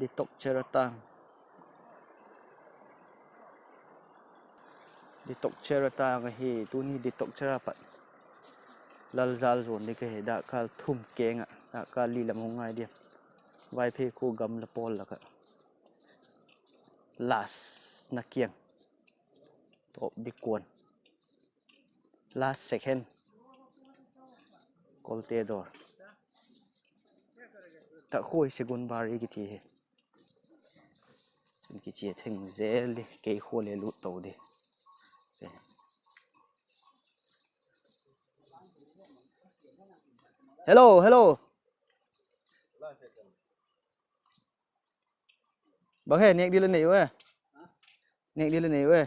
Dittockcherra tang Dittockcherra tang hi tu ni Dittockcherra pat Lalzal zuan ni ke dakkal thum Keng dakkal li lam ngai dia Vaiphei khu gam la pol la ka las na kiang top di kuan last second koltedor ta khoi segun bari ki thi ki chia thing zel ke khole lu to de hello bang he nek đi lên này ơi nek đi lên này ơi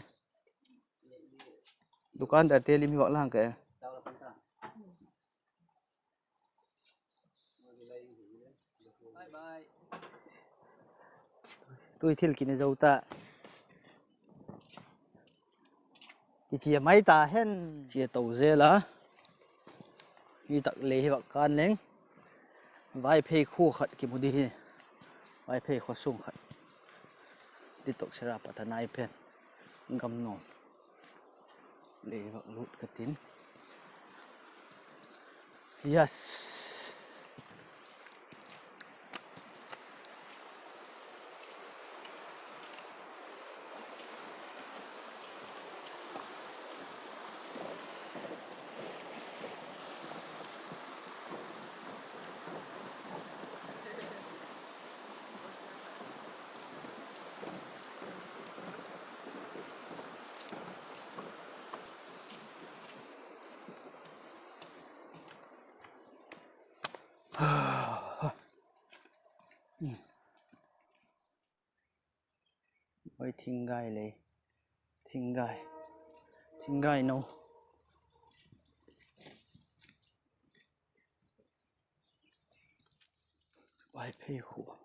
dukan dar te lim gọi lang ke tôi thil kini dâu ta ki chia mai ta hen chia tàu dê lá ni tak le bak kan leng Vaiphei khu khat ki mudi hi Vaiphei kho sung khat Dittockcherra patanai pen gam nom le bak lut katin yes ôi Thingtang lấy Thingtang no Vaiphei Khua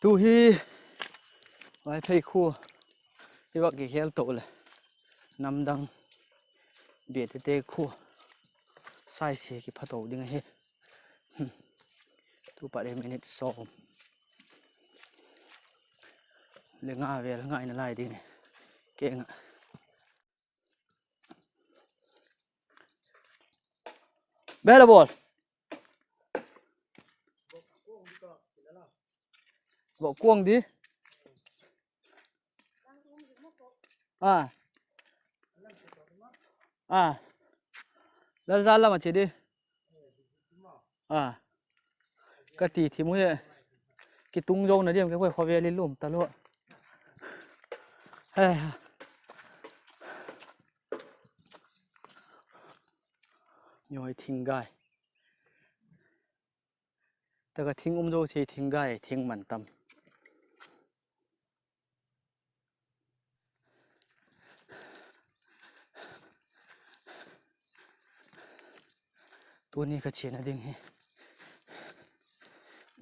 tu hi Vaiphei Khua hi bak ki hel to le nam dang be te Khua sai se ki phato ding he tu pa de minute so le nga vel ngai na lai ding Keng bela bol bộ cuông đi Lalzal là mà chỉ đi cái tì thì muốn cái tung râu nó đi cái quầy kho về lên lùm ta luôn nhồi Thingtang ta cái thing râu thì Thingtang thing mặn tâmตัวนี้ก็เชียนะดิ้ง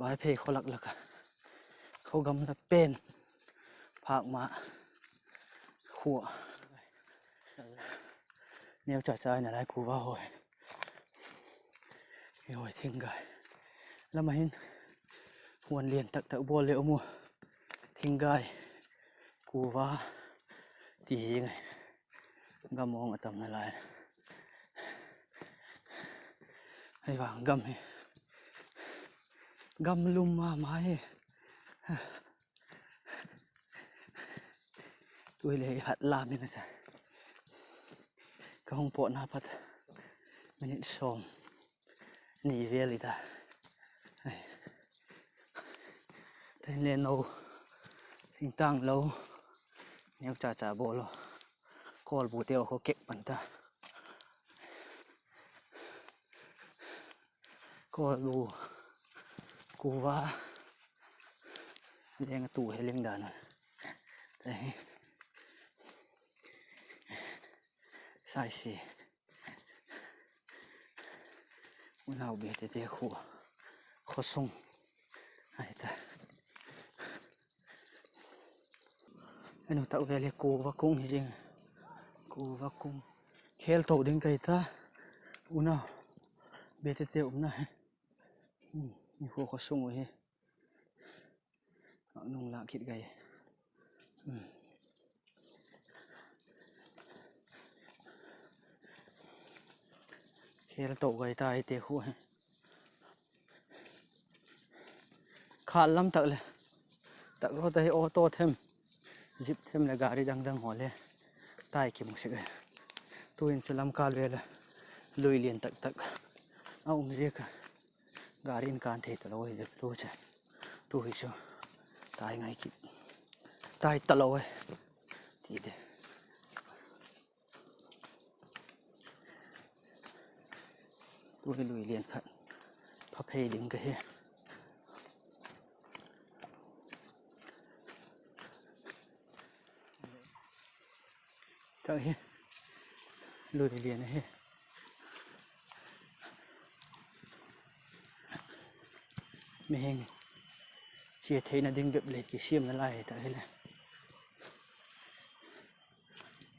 Vaipheiเขาหลักเขากำลังเป็นผักมาขั่วเนี่ยจ่ายเนี่ยได้กูว่าโหยThingtangแล้วมาเห็นวันเรียนตักบอลเลยมัวThingtangกูว่าตีไงกำมองตำอะไรให้วางกำลุมมาไหมตัวเลยหัดลามนี่นะจ๊ะก็ห้องปอนาพัดมันนี่สมนี่เวลิตาแต่เล่นเอาThingtangเราเนี่ยจ่าโบลก็บูเตียวเขาเก็บปันตาก็รู้กูว่าเลี้ยงตู่ให้เลี้ยงดานแต่ใส่สิ nào biết thế khua khó sung hay ta anh tạo về là cô và cung thì gì cô và cung khel tổ đến cây ta nào biết thế này như khua khó sung rồi nung lạ kịt gầy khel tổ gầy ta thế khua khát lắm tợ là tợ có tay ô tô thêm zip thêm là Gari đang hỏi lên tai kiếm một sự tôi sẽ làm cá về là lùi liền tận ông gì cả Gari can thể tao rồi được tôi cho tai ngay kịp tai tao rồi thì để tôi lùi liền khẩn Vaiphei đến cái Trời lùi liền này mình chia thấy là đinh gặp lại cái xiêm nó lại tại đây này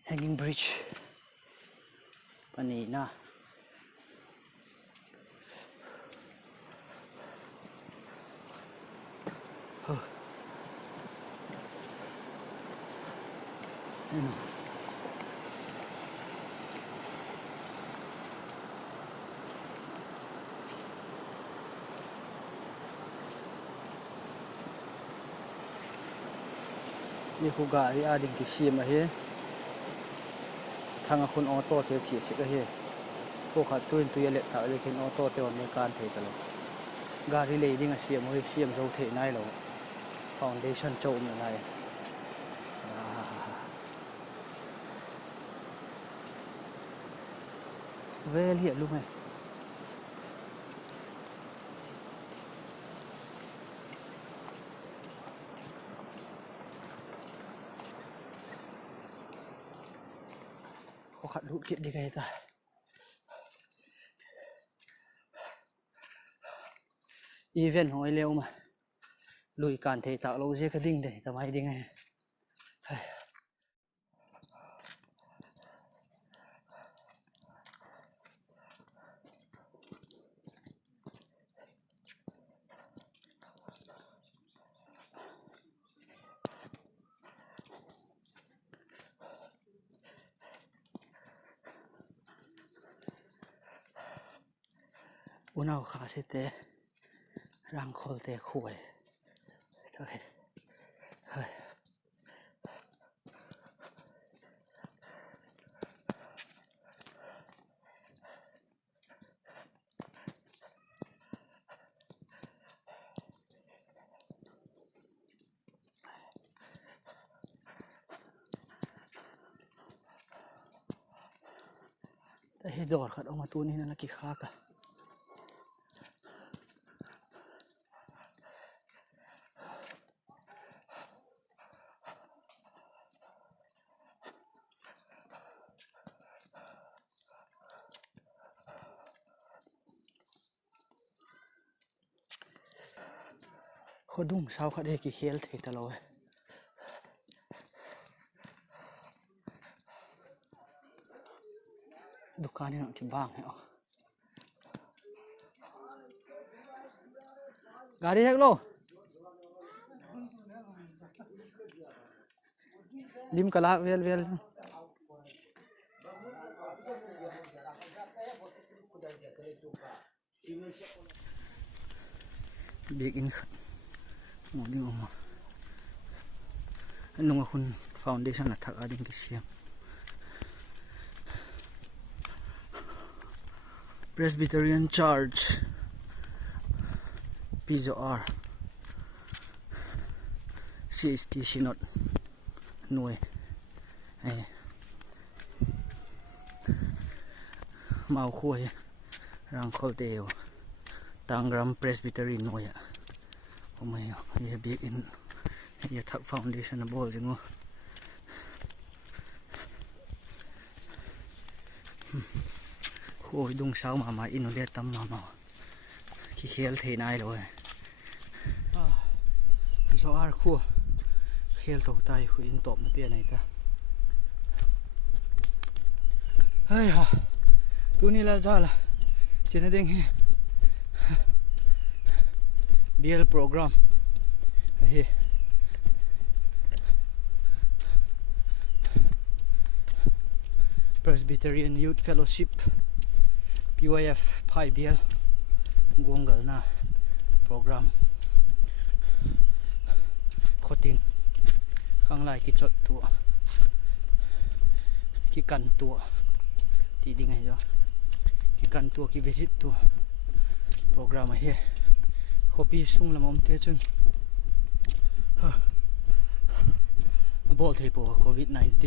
hanging bridge pani naนี่คือGari ading cái xiêm mà hết thằng con ô tô thì chỉ sẽ cái hếtพวกเขาtuyên lệ tạo ra cái ô tô thì còn mấy can thể cả rồi Gari lấy đi cái xiêm dầu thể này rồi foundation trộn này về liền luôn này có khát hút kiện đi cái ta event hỏi leo mà lùi cản thể tạo lâu dễ cái đinh để tao hay đi ngay nào khá sẽ té răng khol té khuổi thôi đây đỏ khát ông mà tu nên là kikhawp cả khó đúng sao khát đây cái khel thể tao rồi dukaan ini nak kibang ya Gari hek lo lim kala vel bikin ngoni oma nung akun foundation athak ading kisiam Presbyterian Church PZR CST Synod nuôi mau khui rang khol teo Tangram Presbyterian nuôi ạ my ye big in ye thak foundation bol jingo khôi dung sao mà in để tâm mà khi khel thei nailo so ar Khua khel to tai khu in top na pe này ta hey ha tu ni Lalzal chena ding he BL program he Presbyterian Youth Fellowship PYF Phai Bial na program khotin khang lai ki chot tu ki kan tu ti ding ai jo ki kan tu ki visit tu program he copy sung lam umte chun bol thei po COVID-19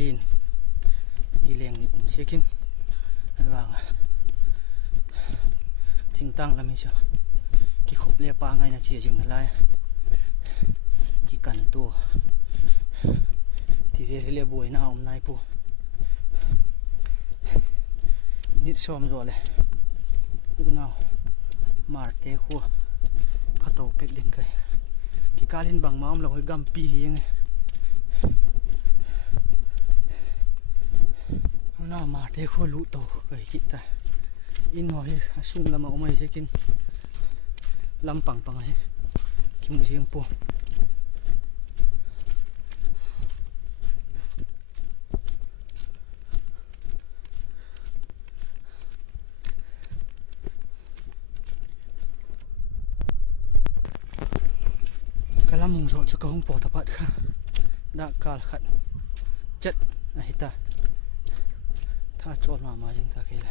hileng sekin wang Thingtang lam cho kikhawp le pa ngai na chia jing lai ki kan tu ti ve le boi na nai pu nit som zo le na marte Khua khato pek ding kai ki kalin bang maum la hoi gam pi hi nge na marte Khua lu to kai ki ta in hoi sung lama omai sekin lampang pang hai kim ziang po kalamung so chu kahung po tapat kha dakkal khat chat ahita tha chol ma jing ta kela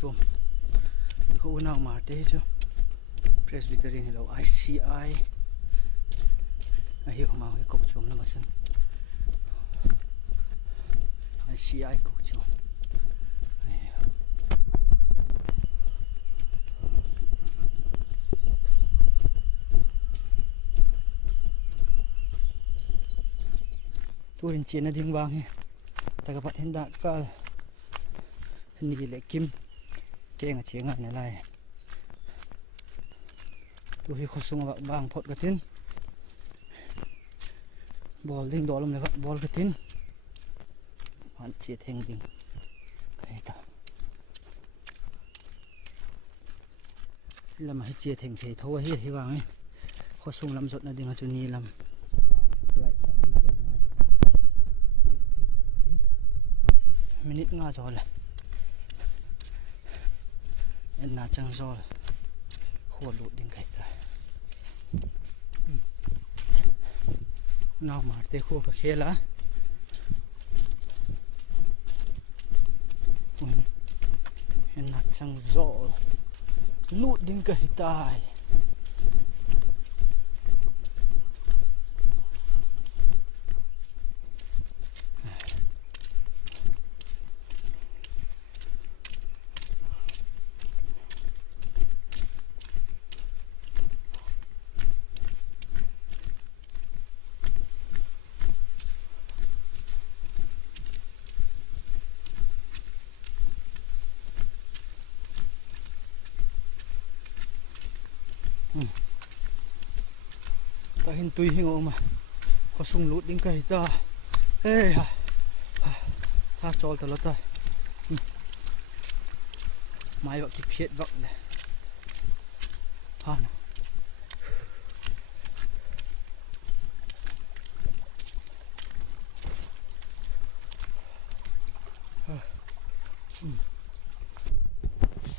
chum ko una marte cho Presbyterian hello ICI ahi ma ko chum na masan ICI ko chum tu hin chena ding wang he ta ka pat hin da ka ni le kim Keng chia ngai này lại tôi hi khó sung vàng phật cái tin bol đinh đó làm này vậy bol cái tin bạn chia thành đinh cái ta làm hay chia thành thế thôi hi vàng ấy khó sung làm rộn là đinh là cho ni làm minute nga rồi N.Nachangzawl Khua lụt đến cái ta nào mà để Khua phải khé lá N.Nachangzawl lụt đến cái tai ta hin tui hi ngô mà có sung lụt đến cái ta ê ha tha chol ta lót ta mai vậy kịp hiện vọng này han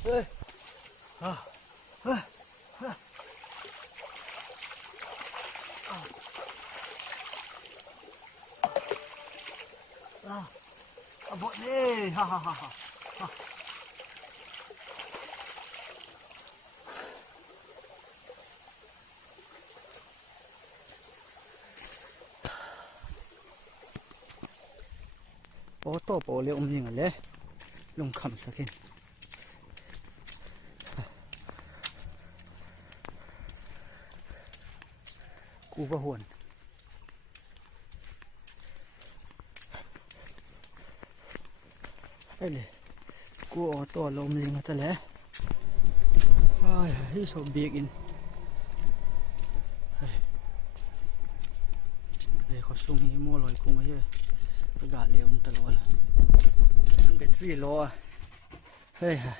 ê vội đi ha ha ha ha to po le uming le lung kham sakin ku va huan le ku to lo uming ta le ai hi so big in ai ko sung hi mo loi kung hi ga le ta lo an battery lo hey ha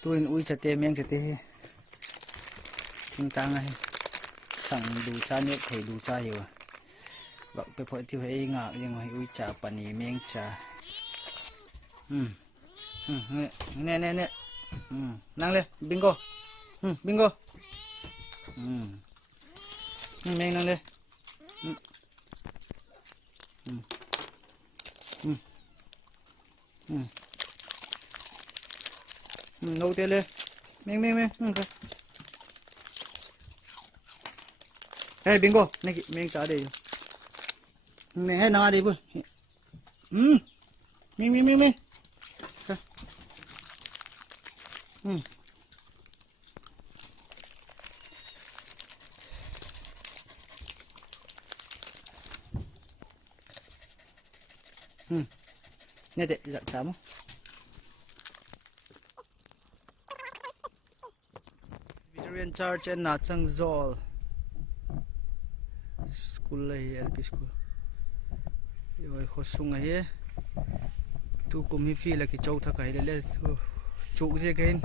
tuin ui chate meng chate Thingtang ai sang du cha net thei du cha hiwa bak pe phoi ti hei nga yang hei ui cha pani meng cha nè nang le bingo bingo meng nang le nấu tê lên meng okay. Hey bingo này meng trả đi meng hay nào đi bu meng nè để giặt sắm Victorian Church N.Nachangzawl school lai LP school yoi khosung ai tu kum hi fi la ki chau tha kai le chuk je gain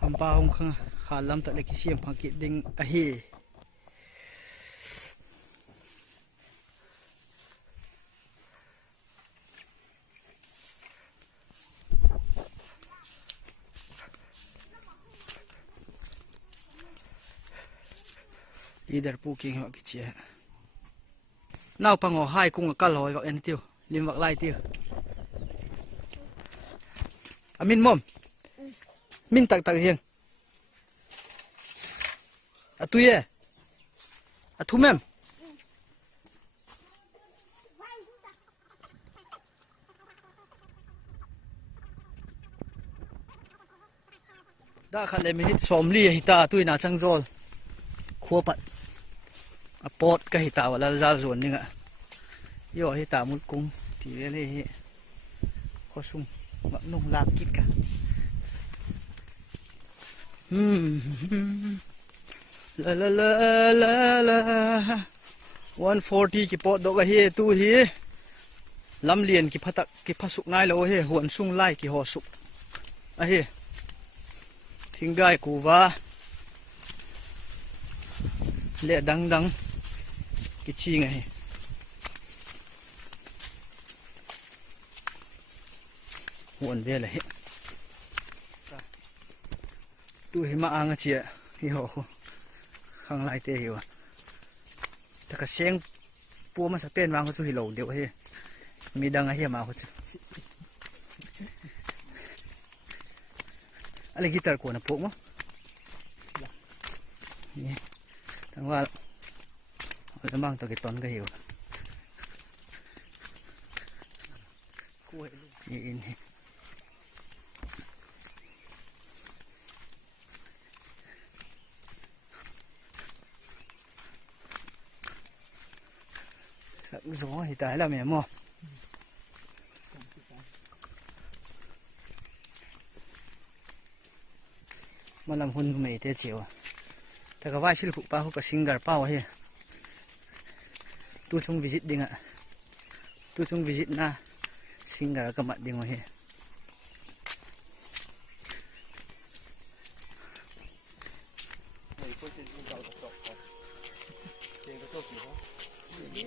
hampa hong khang khalam ta le ki siam phaki ding a hi either puking hoặc chia nào pango hai cùng cả lối vào en tiêu lim vạc lai tiêu amin mom min tak tak hieng atuye thum em dakkal minute somli hita tu N.Nachangzawl Khua pat apat ka hita wala Lalzal zuan ni nga yo hita mul kung ti le hi khosung mak nung lakit ka la la la la la 140 ki pot do ka hi tu hi lam lien ki phatak ki phasuk ngai lo he huan sung lai ki ho suk a hi thingai kuwa le dang ki chi ngai huan ve la he tu hi ma anga chia hi ho khang lai te hi wa ta ka seng pu ma sa pen wang ko tu hi lo deu he mi dang a hi ma ko tu ale gitar ko na po mo ni tang wa la mang to ki ton ka hiu in gió thì tái là mẹ mò mà làm hôn mày thế chiều ta có vai xin phụ pa có sinh gar pao he tu chung visit ding ạ tu chung visit na sinh gar cái mặt ding he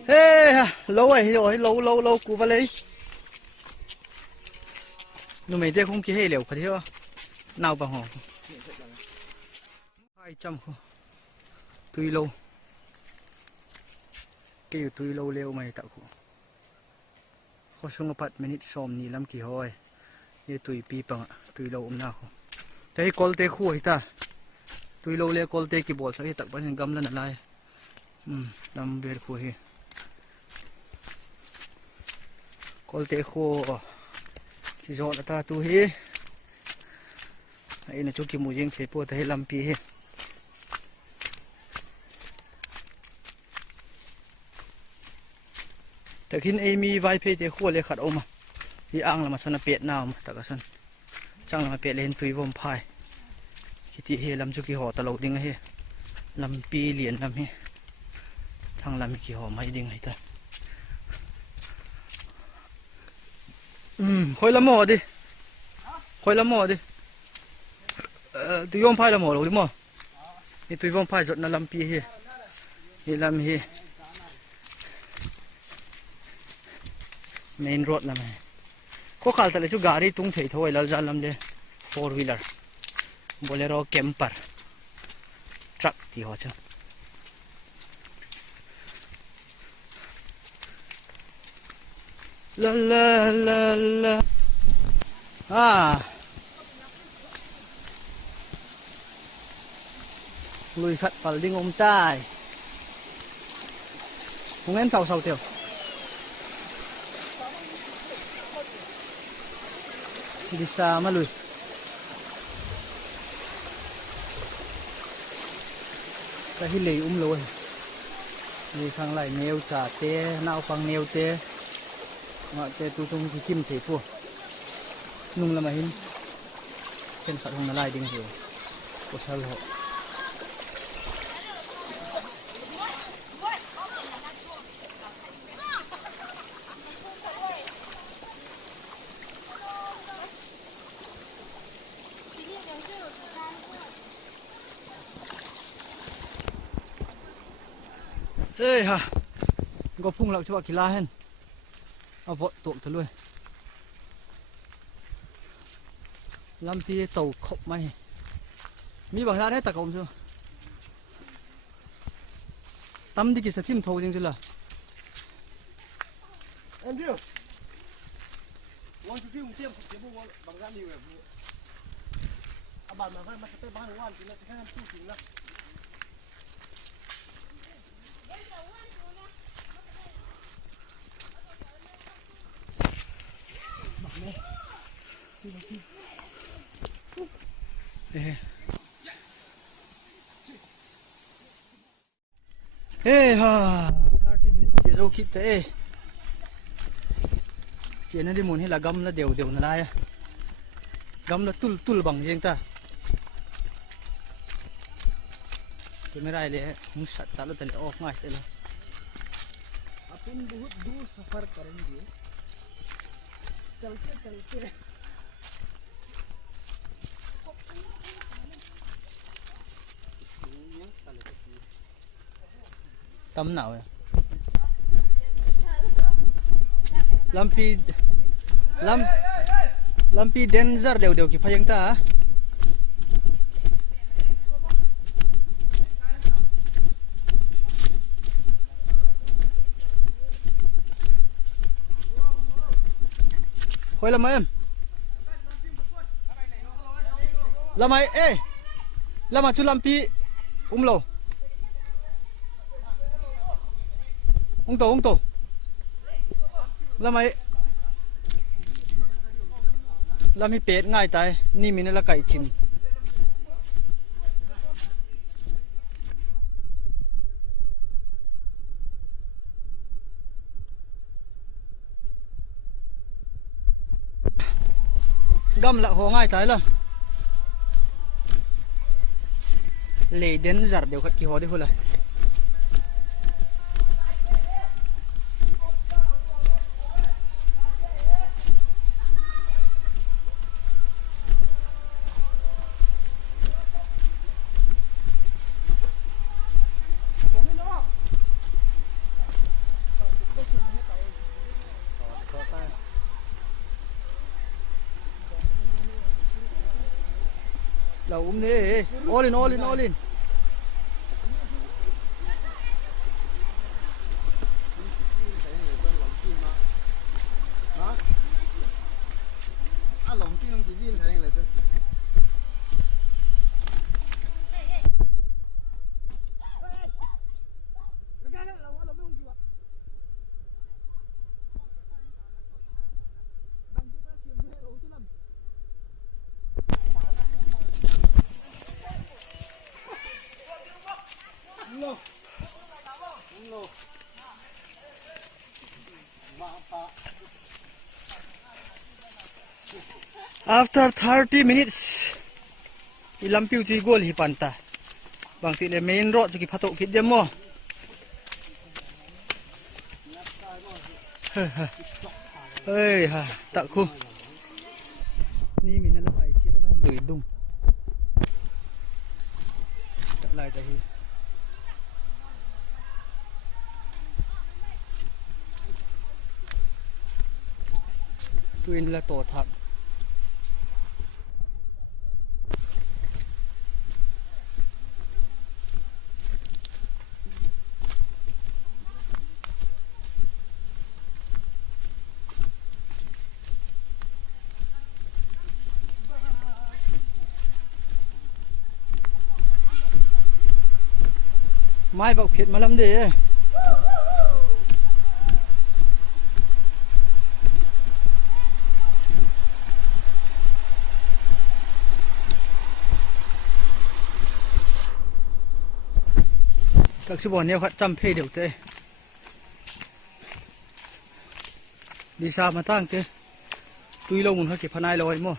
hey lâu rồi lâu cú vào lấy nó mấy đứa không kia hay liều phải chưa nào bằng hổ 200 tùy lâu kêu tùy lâu leo mày tạo khu có xuống apat minute som ni lắm kỳ hồi như tùy pi bằng tùy lâu nào thấy call te khu hay ta tùy lâu leo call te kỳ bộ sẽ tập bắt gam lên lại làm việc khu hi kolte khô khi gió là ta tu hi ấy là chỗ kim mùi riêng thế po thấy làm pi hiแต่ขึ้นมีไว้เพย์ขวดเลยขัดออกมาที่อ่างละมาชนะเป็ดน้ำแต่ก็ชนจังละมาเป็ดเล่นตุยวอมพายคิดที่เฮลำจุกี่ห่อตลกดิ้งเฮลำปีเหรียญลำเฮทางลำมีกี่ห่อไม่ดิ้งให้ตาคอยละหม้อดิคอยละหม้อดิตุยวอมพายละหม้อหรือหม้อนี่ตุยวอมพายจดนั่นลำปีเฮนี่ลำเฮmain road lam hai ko khal tale chu gari tung thei thoi lalzal lam de 4 wheeler bolero camper truck ti ho chu la la la la lui khát pal ding tai không nên sầu tiêu đi xa mà lùi cái hi lì lùi đi khang lại nêu trả tê nào phang nêu tê ngọ tê tu chung thì kim thể phù nung là mà hin trên sạt hồng là lại đinh hiểu của sao họ ê ha có phun lậu cho bạn kỳ la hen vội tuộng thật luôn làm pi tàu khộm mày mi bằng ra đấy tạc ôm chưa tắm đi kì sẽ thêm thầu chưa là em chưaวันที่ผมเตรียมเก็บพวกบางร้านนี่แบบอาบัตมาให้มาสเตอร์บ้านวันกินแล้วจะแค่ทำตู้ถึงนะเฮ้ฮ่าเจ้าคิดเต้เจ้านั่นดิมุนให้ละกำละเดียวนั่นไรกำละตุลบังเองตาจะไม่ได้เลยมุสัตตาลุตันออกง่ายเลยअपन बहुत दूर सफर करेंगे चलते चलते tấm nào vậy lampi danger đều kịp phai ta khôi làm em làm mày ê làm mà chú lampi lô ông tổ làm mày làm hi pet ngai tai ni min la kai chim gam la ho ngai tai la le den zar deu khat ki ho de hula đâu đi all in After 30 minutes, ilam piu chui gol hi panta. Bang ti le main road ki phatok kit dem mo. Ơi ha, tak khu. Ni mình nó phải chia nó đuổi đung. Đặt lại tại hi. Twin là tổ tháp. Mai bọc phiệt mà làm gì các sư bọn nêu khát chăm phê đều thế đi xa mà tăng thế tuy lâu muốn hơi kịp phần ai rồi mua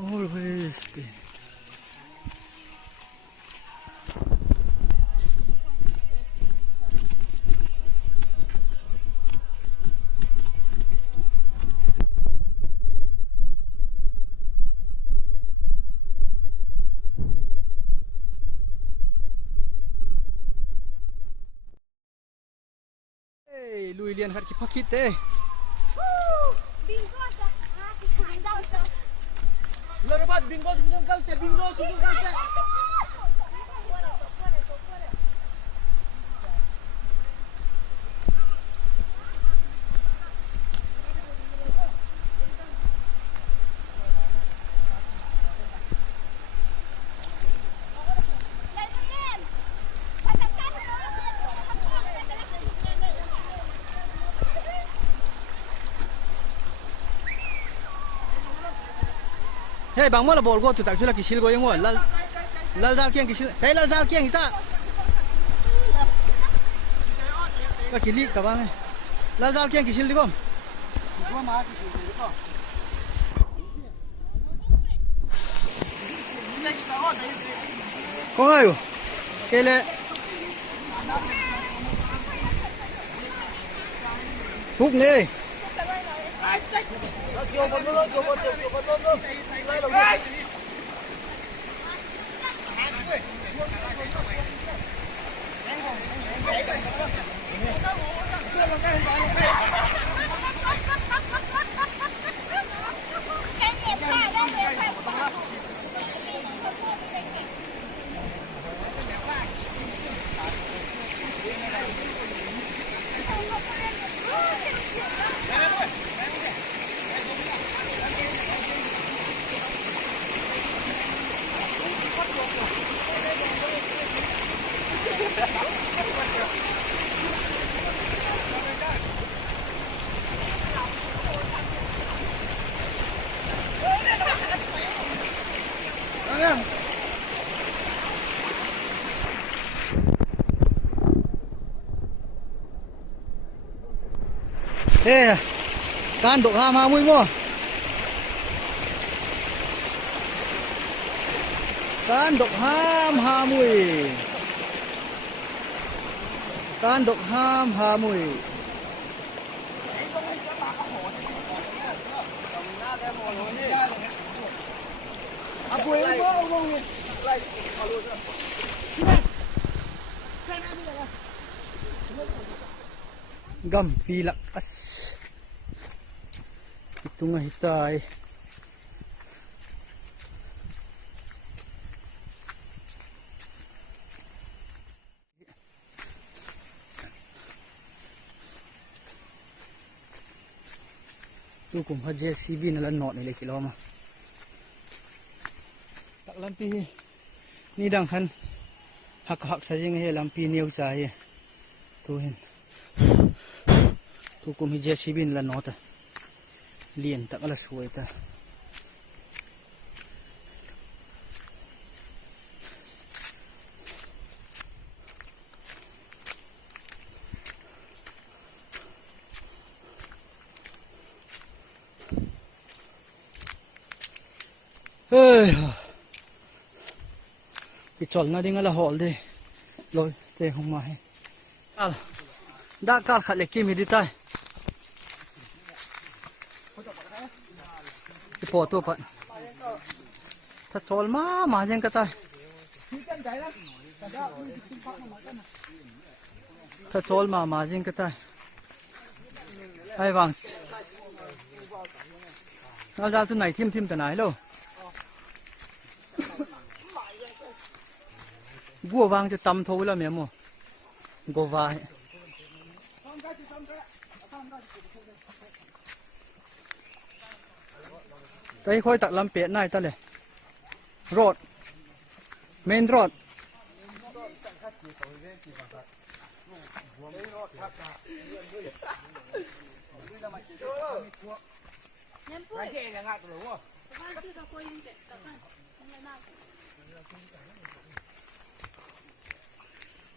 always been. Hey, lui liền khát cái pocket thế. Lepas bingo tunggal te bingo tunggal te. Hey, bang mo la bol go tu tak chula kisil go yung mo. Lalzal kisil. Hey, Lalzal ita. Ka kili ka bang. Lalzal kisil di ko. Siguro ma kisil di ko. Ko ayo. Kele. Huk ne. Ê, can độ ham ham mua. Can độ ham ham mùi. Can độ ham ham mùi. Gam pilak as itu nga hitay tu kum ha JCB na lan not ni le kiloma tak lampi นี่ดังคันหักใส่ยังไงลำปีเนียวใจตัวเห็นทุกคนมีเจสิบินละนอตเลียนตักละสวยตาเฮ้ยไปจอดน่าดิ้งละหอลดิลอยเตะห้องมาให้dakkal khat lekki mi ditai po to pat tha chol ma jeng ka tai tha chol ma jeng ka tai ai wang nó ra chỗ này thêm tờ này đâu gua vang cho tầm thôi là mẹ mua gua vai cái khôi tạc làmเป็ดnày taเลยroad main road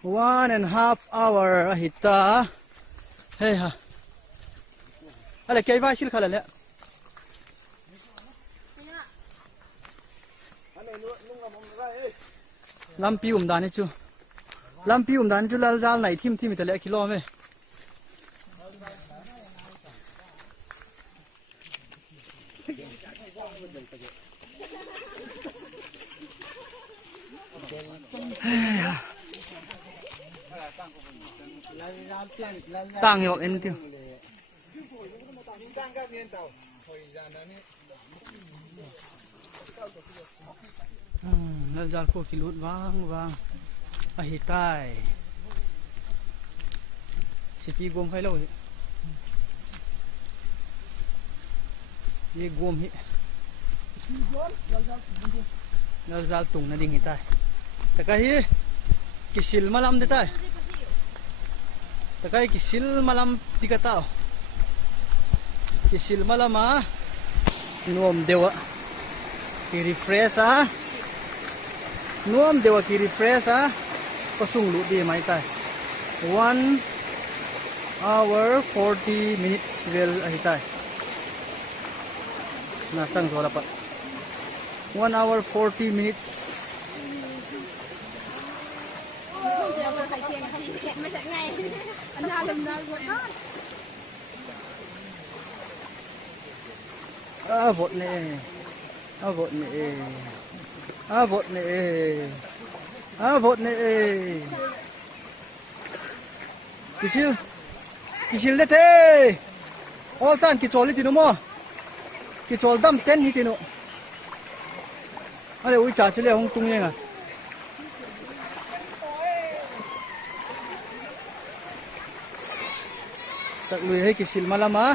One and a half hour hita hey ha ale kai vai sil khala le lam pi dan chu lam pi dan chu lalzal này thim ta le kilo me tang hiệu en tiêu Lalzal ko kilut vang ahitai sipi gom khai lâu ye gom hi Lalzal tung na ding hitai taka hi kisil malam ditai takai kisil malam tiga tao kisil malam nuam dewa ki refresh nuam dewa ki refresh pasung lu di mai tai 1 hour 40 minutes well ahitai Nachangzawl apat 1 hour 40 minutes vột nè vột nè vột nè vột nè kisil đấy thế all time kichol đi tino mo kichol dam ten hi tino ale ui cha chile hong tung yenga tak lui hay kisil malama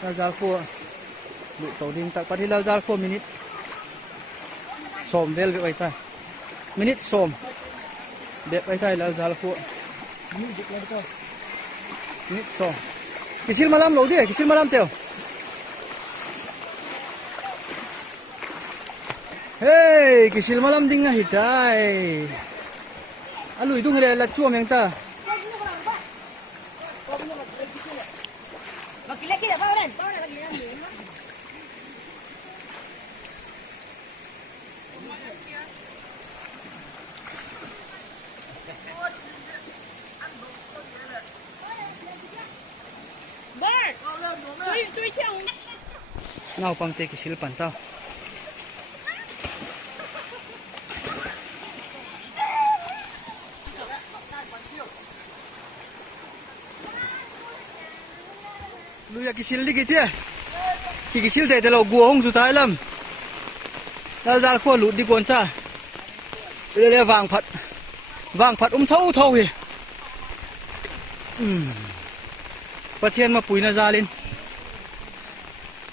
Lalzal ko lu tàu ding tak pati Lalzal ko minute som vel vai tai minute som de vai tai Lalzal ko minute som kisil malam lo dia kisil malam teo hey kisil malam ding hitai alui dung hele la chuam yang ta ngau pang te kisil pan tao luya kisil di gitu kisil te lo guong su tai lam Lalzal ko lu di kon cha le wang phat thâu thâu hi pathian ma pui na zalin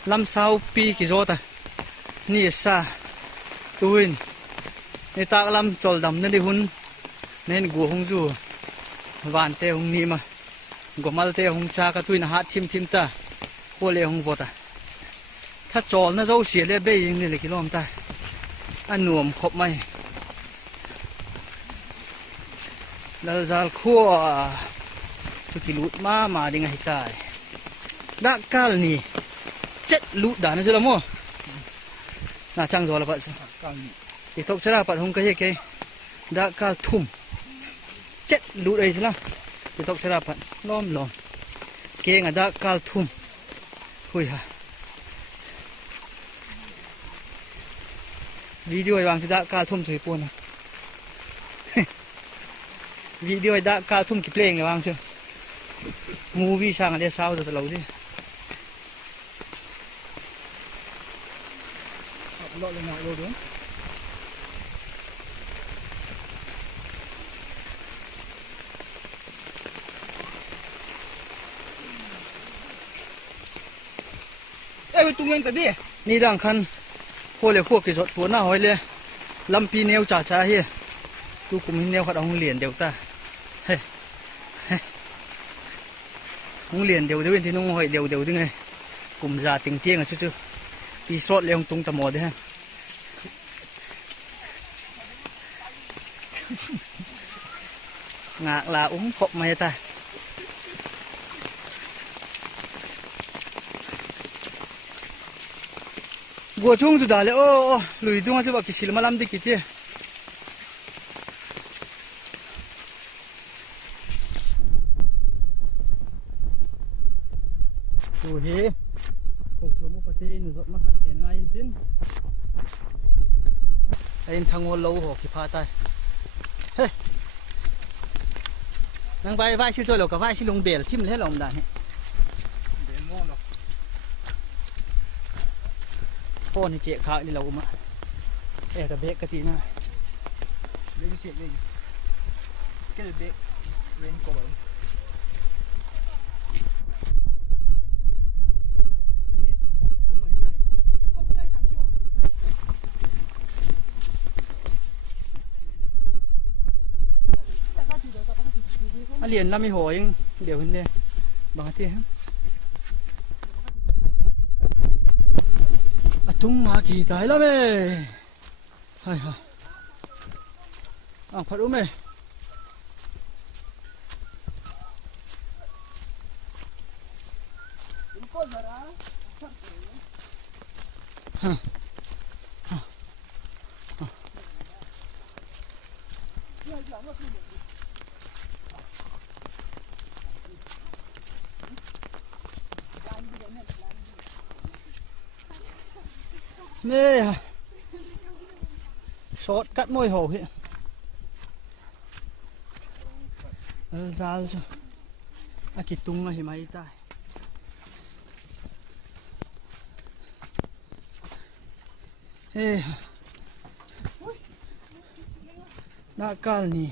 lam sao pi ki zota ni sa tuin นี่ตากลำจอลดำนั่นดิหุ่นนี่กัวหงจูวานเตะหงนี่มากัวมาเตะหงชากระตุยนะฮะทิมตาโคเล่หงบดอ่ะถ้าจอลน่าจะเสียเลยเบ้ยังนี่เลยกิโลมตาอันหน่วมขบไหมแล้วจะขั้วทุกิลุดมาดิไงตายดักกัลนี่เจ็ดลุดด่านนั่นสิละมั้งน่าจังจัวละปัดอีกทบชราปัดหงกะเยกดักกัลทุ่มเจ็ดลุดไอ้สิละอีกทบชราปัดล้อมเก่งดักกัลทุ่มหุยฮะวิดีโอวางที่ดักกัลทุ่มสวยปวนนะวิดีโอดักกัลทุ่มกี่เพลงวางเชียวมูวี่ช่างอะไรสาวจะตลกดิรอเลยนะรอด้วยไปตุ้งเงินแต่ดินี่ดังคันโคเลยพวกกิจวัตรตัวหน้าหอยเลยลำปีเนียวจ่าเฮียดูกลุ่มเนียวขัดเอาเหรียญเดียวตาเฮ้หงเหรียญเดียวเป็นที่น้องหอยเดียวด้วยไงกลุ่มจ่าติงเตี้ยงอ่ะชื่อตีสดเลี้ยงตรงตะหมอด้วยฮะงาลาขบมาตากัวช่วงสุดท้ายเลยโอ้ลุยดุงอาจจะว่ากิสิลมาลำดิกิเตี้ยดูเฮ้กบชัวมุปเตนรถมาสักเห็นไงยินตินไอ้ทางวนโลหกขี้พาตายเฮ้ยนางใบไหว้ชื่อตัวเรากับไหว้ชื่อลงเบลทิมให้ลงได้เบลโม่หรอกพ่อนี่เจ๊ขานี่เราอุ้มอ่ะแต่เบกกะตีนะเบกเจ๊เลยแค่เบกเว้นกบเหรียญลำมีหัวยังเดี๋ยวขึ้นเลยบางทีฮะตุ้งมากี่ตายแล้วเม่ใช่ค่ะพัดอุ้มเม่นี่ซอสกัดมวยหอเหี้ยซาลจ้ะอากิตุงอะหิมะอีตายเฮ้นักกัลนี่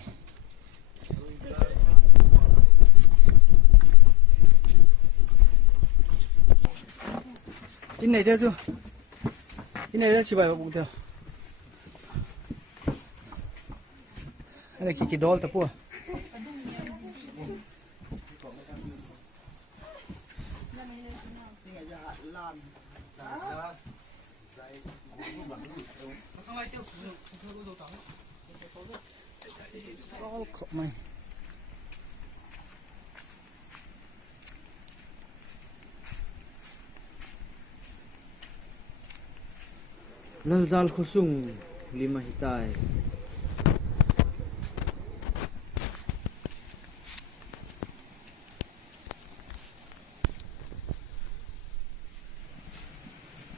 อินไหนเด้อจูอินไหนเด้อชิบะบุกเด้ออะไรกี่ดอลตะปัวขบไหมLalzal khosung lima hitai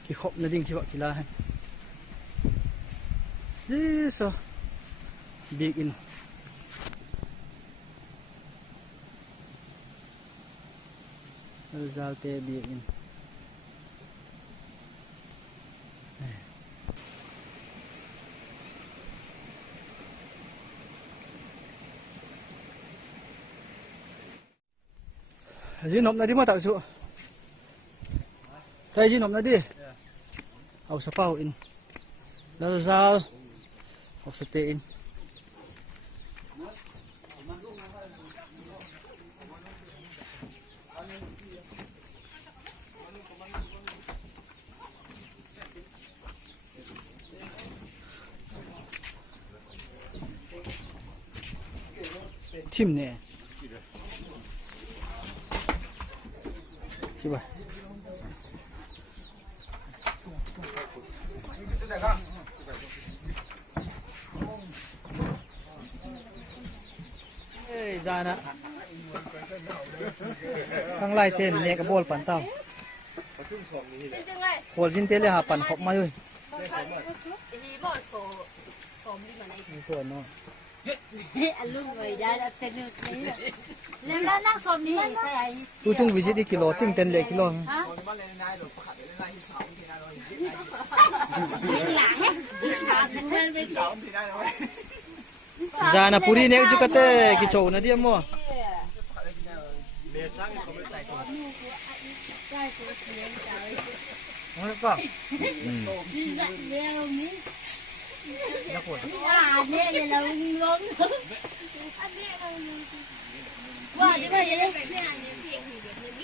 kikhawp na ding kiwa kilahan so big in Lalzal te big in Jin hộp này đi mà tạo sự đây jin hộp này đi hậu sắp vào in Lalzal ออกสเตอินทิมเนี่ยใช่ป่ะเฮ้ยจานะข้างไล่เต้นเนี่ยกระโบลปั่นเต้าโขลสินเตเลยหาปั่นขบมาอยู่มีตัวน้อยอันลูกเลยได้แล้วเป็นนี่แล้วนั่งสมนี่ใส่ tu chung visit đi kilo ting ten le kilo giờ na puri nek chu kate ki chou na dia mo ngon pa哇，你们也得买片，你片你的那里。